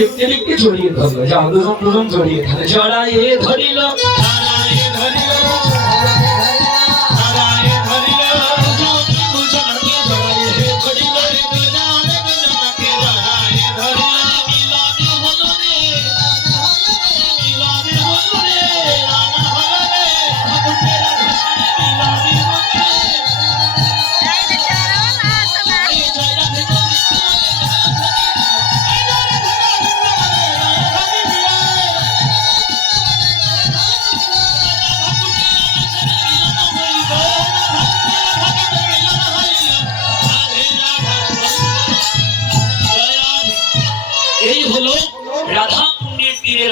লিখতে লিখতে জড়িয়ে ধরলো। যাও দুজন দুজন জড়িয়ে ধরে জড়াইয়ে ধরিল এই হলো রাধা কুণ্ডের তীরে